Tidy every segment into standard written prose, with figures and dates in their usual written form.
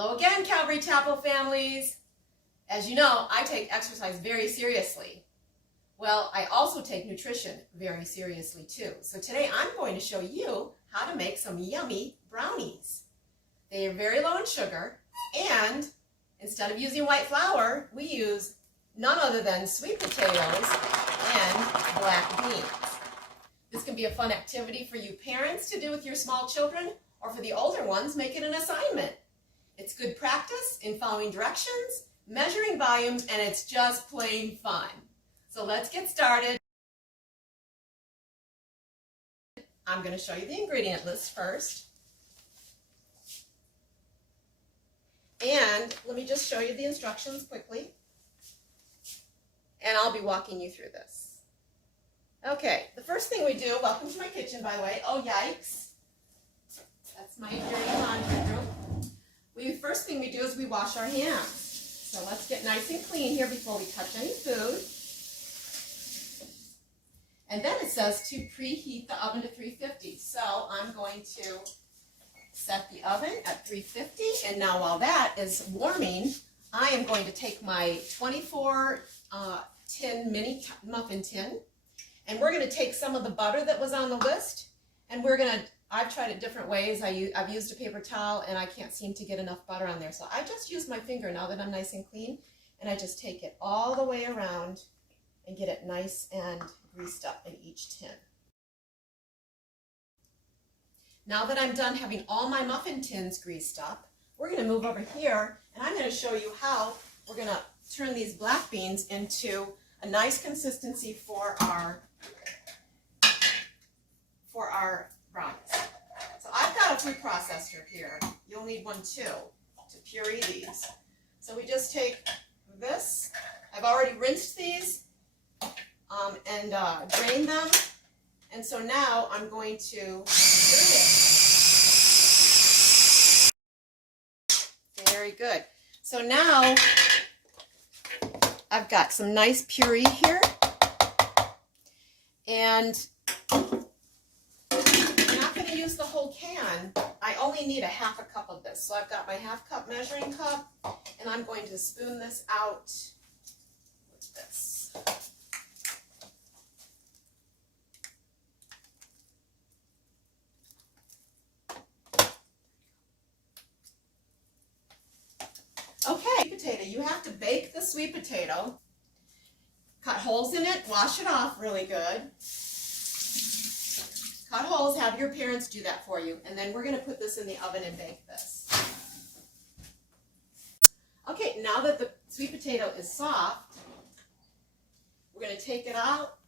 Hello again, Calvary Chapel families. As you know, I take exercise very seriously. Well, I also take nutrition very seriously too. So today I'm going to show you how to make some yummy brownies. They are very low in sugar, and instead of using white flour, we use none other than sweet potatoes and black beans. This can be a fun activity for you parents to do with your small children, or for the older ones, make it an assignment. It's good practice in following directions, measuring volumes, and it's just plain fun. So let's get started. I'm going to show you the ingredient list first. And let me just show you the instructions quickly. And I'll be walking you through this. Okay, the first thing we do, welcome to my kitchen by the way. Oh, yikes. That's my dirty laundry room. First thing we do is we wash our hands. So let's get nice and clean here before we touch any food. And then it says to preheat the oven to 350. So I'm going to set the oven at 350. And now while that is warming, I am going to take my 24 tin mini muffin tin. And we're going to take some of the butter that was on the list. And I've tried it different ways. I've used a paper towel and I can't seem to get enough butter on there. So I just use my finger now that I'm nice and clean. And I just take it all the way around and get it nice and greased up in each tin. Now that I'm done having all my muffin tins greased up, we're going to move over here and I'm going to show you how we're going to turn these black beans into a nice consistency for our brownies. So I've got a food processor here. You'll need one too to puree these. So we just take this. I've already rinsed these and drained them. And so now I'm going to puree it. Very good. So now I've got some nice puree here. And use the whole can. I only need a half a cup of this. So I've got my half cup measuring cup and I'm going to spoon this out with this. Okay, potato. You have to bake the sweet potato. Cut holes in it, wash it off really good. Cut holes, have your parents do that for you. And then we're going to put this in the oven and bake this. Okay, now that the sweet potato is soft, we're going to take it out,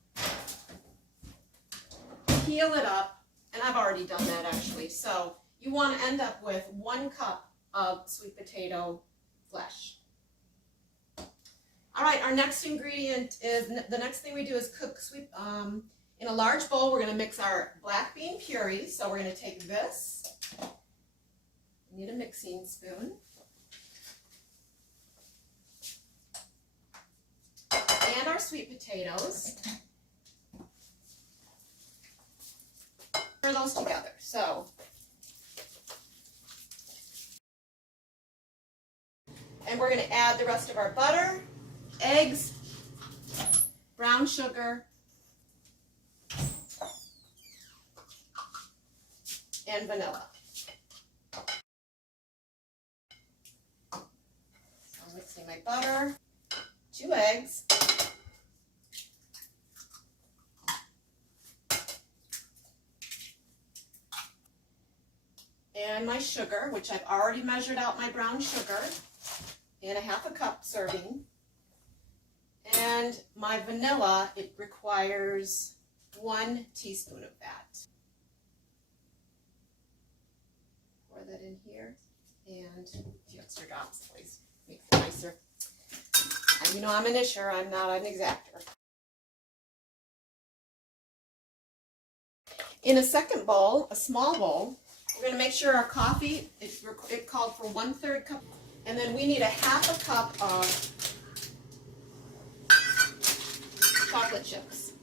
peel it up, and I've already done that actually. So you want to end up with 1 cup of sweet potato flesh. All right, our next ingredient is, the next thing we do is cook in a large bowl, we're going to mix our black bean puree. So we're going to take this. We need a mixing spoon. And our sweet potatoes. Stir those together. So, and we're going to add the rest of our butter, eggs, brown sugar, and vanilla. So I'm mixing my butter, 2 eggs, and my sugar, which I've already measured out my brown sugar in a half a cup serving. And my vanilla, it requires 1 teaspoon of that. That in here, and a few extra drops, please. Makes it nicer. And you know I'm an isher, I'm not an exactor. In a second bowl, a small bowl, we're going to make sure our coffee, it called for 1/3 cup, and then we need a half a cup of chocolate chips.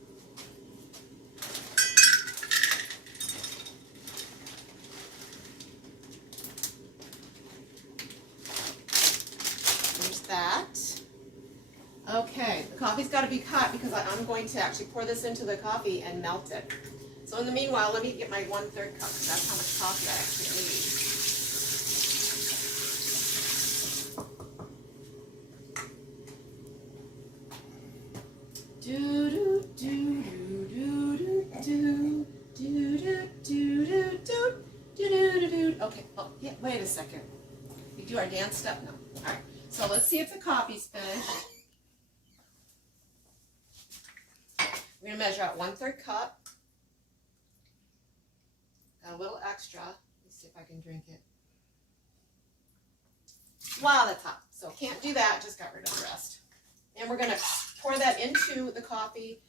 Okay, the coffee's got to be hot because I'm going to actually pour this into the coffee and melt it. So in the meanwhile, let me get my 1/3 cup, because that's how much coffee I actually need. Do do do do do do do do do do do do do do. Okay. Oh yeah. Wait a second. We do our dance step? No. All right. So let's see if the coffee's finished. We're gonna measure out 1/3 cup. Got a little extra. Let's see if I can drink it. Wow, that's hot. So can't do that. Just got rid of the rest. And we're gonna pour that into the coffee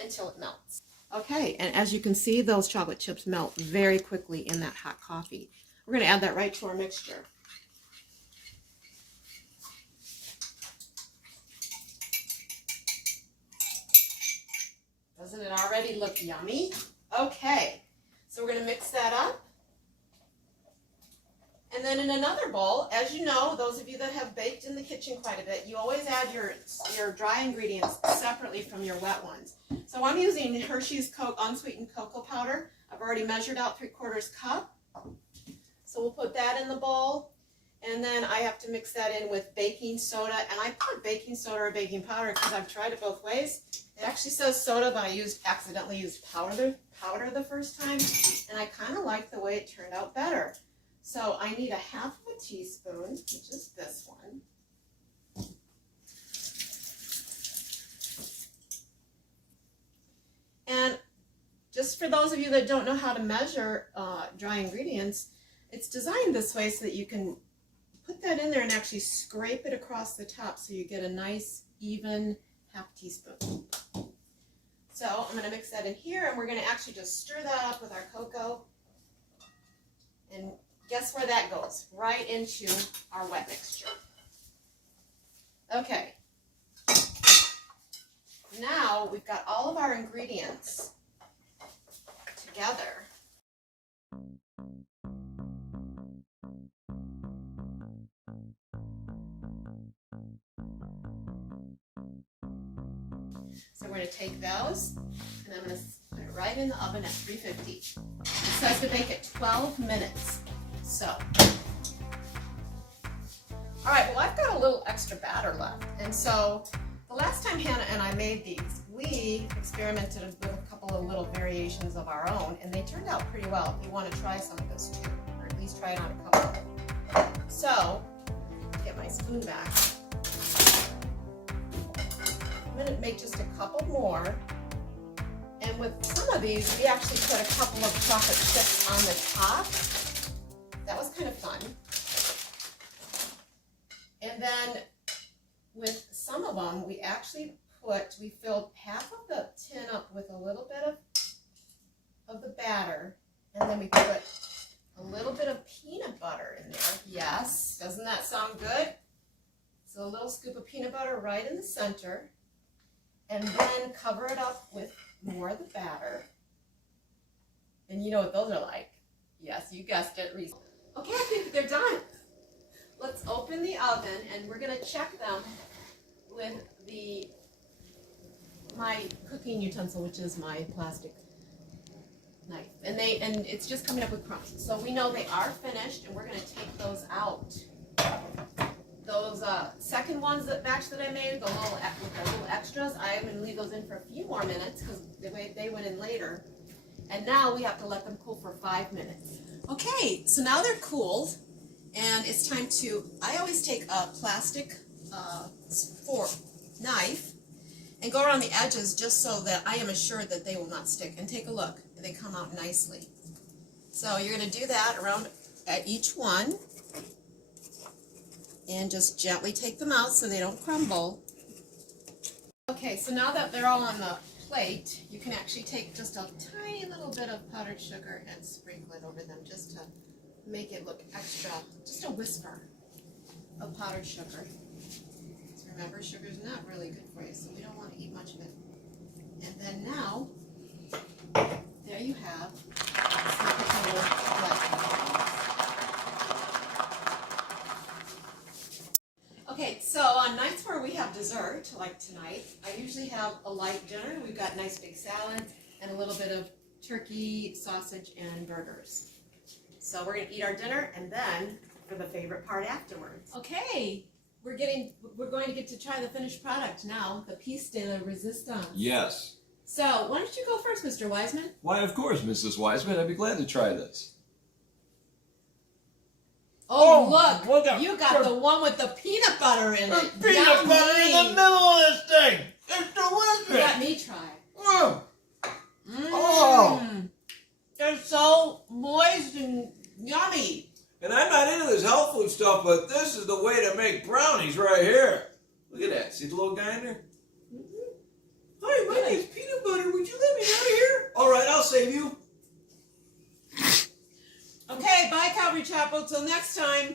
until it melts. Okay, and as you can see, those chocolate chips melt very quickly in that hot coffee. We're going to add that right to our mixture. Doesn't it already look yummy? Okay, so we're going to mix that up. And then in another bowl, as you know, those of you that have baked in the kitchen quite a bit, you always add your dry ingredients separately from your wet ones. So I'm using Hershey's unsweetened cocoa powder. I've already measured out 3/4 cup. So we'll put that in the bowl. And then I have to mix that in with baking soda. And I put baking soda or baking powder because I've tried it both ways. It actually says soda, but I accidentally used powder the first time. And I kind of like the way it turned out better. So I need 1/2 teaspoon, which is this one. And just for those of you that don't know how to measure dry ingredients, it's designed this way so that you can put that in there and actually scrape it across the top so you get a nice, even 1/2 teaspoon. So I'm going to mix that in here, and we're going to actually just stir that up with our cocoa. And guess where that goes? Right into our wet mixture. Okay. Now we've got all of our ingredients together. So we're going to take those, and I'm going to put it right in the oven at 350. It says to bake it 12 minutes. So, all right, well, I've got a little extra batter left. And so the last time Hannah and I made these, we experimented with a couple of little variations of our own, and they turned out pretty well. If you want to try some of this too, or at least try it on a couple. So, get my spoon back. I'm going to make just a couple more. And with some of these, we actually put a couple of chocolate chips on the top. That was kind of fun. And then with some of them, we actually filled half of the tin up with a little bit of the batter, and then we put a little bit of peanut butter in there. Yes, doesn't that sound good? So a little scoop of peanut butter right in the center, and then cover it up with more of the batter. And you know what those are like. Yes, you guessed it. Okay, I think they're done. Let's open the oven, and we're going to check them with my cooking utensil, which is my plastic knife. And it's just coming up with crumbs. So we know they are finished, and we're going to take those out. Those second ones, batch that I made, with the little extras, I'm going to leave those in for a few more minutes because they went in later. And now we have to let them cool for 5 minutes. Okay, so now they're cooled, and it's time to, I always take a plastic fork, knife, and go around the edges just so that I am assured that they will not stick. And take a look, they come out nicely. So you're going to do that around at each one, and just gently take them out so they don't crumble. Okay, so now that they're all on the plate, you can actually take just a tiny little bit of powdered sugar and sprinkle it over them just to make it look extra, just a whisper of powdered sugar. So remember, sugar is not really good for you, so we don't want to eat much of it. And then now, there you have sweet potato bread. Okay, so on nights where we we have dessert, like tonight, I usually have a light dinner. We've got nice big salad and a little bit of turkey, sausage, and burgers. So we're gonna eat our dinner and then for the favorite part afterwards. Okay, we're going to get to try the finished product now, the piece de la resistance. Yes. So why don't you go first, Mr. Wizeman? Why, of course, Mrs. Wizeman. I'd be glad to try this. Oh, look, you got the one with the peanut butter in it. Peanut butter in the middle of this thing. It's delicious. Let me try. Oh. They're so moist and yummy. And I'm not into this health food stuff, but this is the way to make brownies right here. Look at that. See the little guy in there? Hi, my name's Peanut Butter. Would you let me out of here? All right, I'll save you. Okay, bye, Calvary Chapel. Till next time.